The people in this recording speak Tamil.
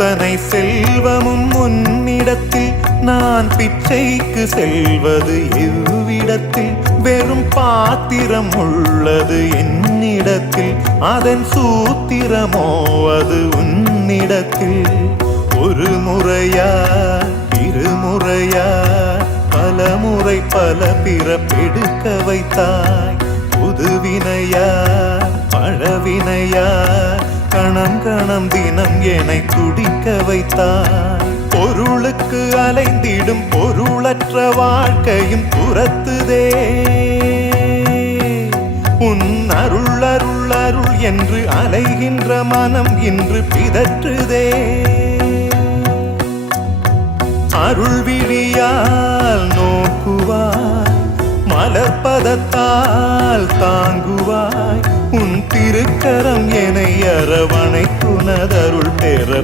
அத்தனை செல்வமும் உன்னிடத்தில் நான் பிச்சைக்கு செல்வது எவ்விடத்தில் வெறும் பாத்திரம் உள்ளது என்னிடத்தில் அதன் சூத்திரமோ அது உன்னிடத்தில் ஒரு முறையா இருமுறையா பல முறை பல பிறப்பெடுக்க வைத்தாய் புதுவினையா பழவினையா கணம் கணம் தினம் என்னை துடிக்க வைத்தாய் பொருளுக்கு அலைந்திடும் பொருளற்ற வாழ்க்கையும் துரத்துதே உன் அருள் அருள் அருள் என்று அலைகின்ற மனம் இன்று பிதற்றுதே அருள் விழியால் நோக்குவாய் மலர்பதத்தால் தாங்குவாய் உன் திருக்கரம் என்னை அரவணைக்குனதருள் பெற